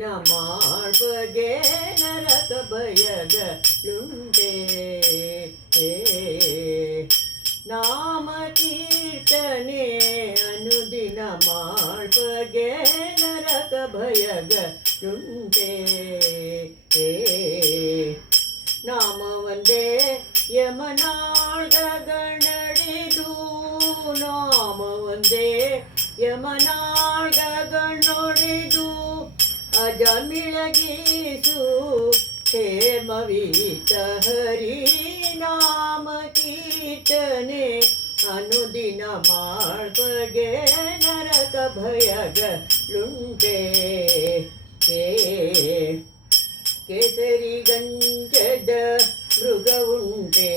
ಅನುದಿನ ಮಾಡ್ಬಗೆ ನರಕ ಭಯಗಳುಂಟೆ. ನಾಮ ಕೀರ್ತನೆ ಅನುದಿನ ಮಾಡ್ಬಗೆ ನರಕ ಭಯಗಳುಂಟೆ. ನಾಮ ಒಂದೇ ಯಮನಾಳ್ಗಗಣಡಿದು, ನಾಮ ಒಂದೇ ಯಮನಾಳ್ಗಗಣೊಡೆದು ಅಜಮಿಳಗೀಸು ಕ್ಷೇಮವೀತ ಹರಿ. ನಾಮ ಕೀರ್ತನೆ ಅನುದಿನ ಮಾಡ್ಬಗೆ ನರಕ ಭಯಗಳುಂಟೆ. ಕೇಸರಿ ಗಂಜದ ಮೃಗವುಂಟೆ,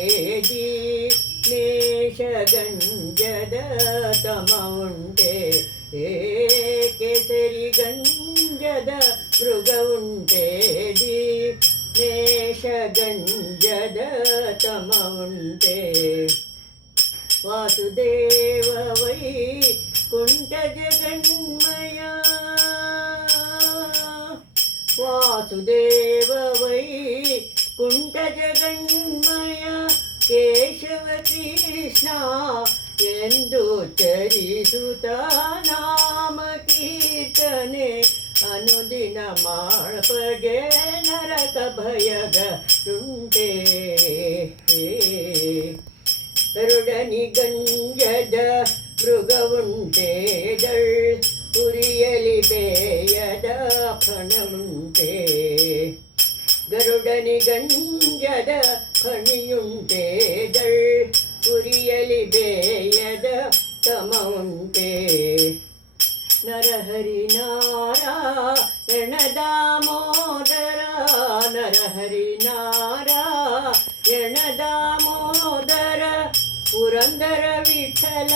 ದಿನೇಶ ಗಂಜದ ತಮ ಉಂಟೆ. ಕೇಸರಿ ಗಂಜದ ಮೃಗವುಂಟೆ, ದಿನೇಶ ಗಂಜದ ತಮ ಉಂಟೆ. ವಾಸುದೇವ ವೈ ಕುಂಠ ಜಗನ್ಮಯ, ವಾಸುದೇವ ವೈ ಕುಂಠ ಜಗನ್ಮಯ. ಕೇಶವ ಕೃಷ್ಣ ಎಂದು ಚರಿಸುತ್ತ ನಾಮ ಕೀರ್ತನೆ ಅನುದಿನ ಮಾಡ್ಬಗೆ ನರಕ ಭಯಗಳುಂಟೆ. ಗರುಡನಿ ಗಂಜದ ಮೃಗವುಂಟೆ, ಉರಿಯಲಿ ಬೇಯದ ಫಣವುಂಟೆ. ಗರುಡನಿ ಗಂಜದ ಫಣಿಯುಂಟೆ, ಉರಿಯಲಿ ಬೇಯದ ತಮ ಉಂಟೆ. ನರಹರಿ ನಾರಾಯಣ ದಾಮೋದರ, ನರಹರಿ ನಾರಾಯಣ ದಾಮೋದರ. ಪುರಂದರ ವಿಠಲ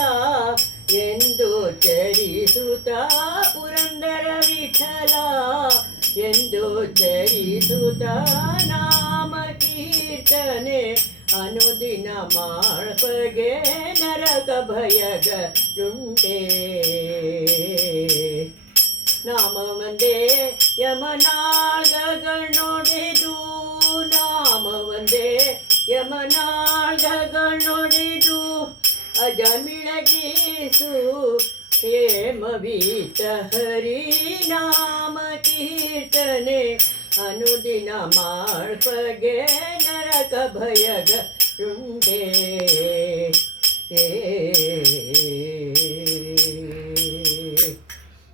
ಎಂದು ಚರಿಸುತ್ತ, ಪುರಂದರ ವಿಠಲ ಎಂದು ಚರಿಸುತ್ತ ನಾಮ ಕೀರ್ತನೆ ಅನುದಿನ ಮಾಡ್ಬಗೆ ನರಕ ಭಯಗಳುಂಟೆ. ನಾಮ ಒಂದೇ ಯಮನಾಳ್ಗಗಣೊಡೆದು, ನಾಮ ಒಂದೇ ಯಮನಾಳ್ಗಗಣೊಡೆದು ಅಜಮಿಳಗೀಸು ಕ್ಷೇಮವೀತ ಹರಿ. ನಾಮ ಕೀರ್ತನೆ ಅನುದಿನ ಮಾಡ್ಬಗೆ ನರಕ ಭಯಗಳುಂಟೆ.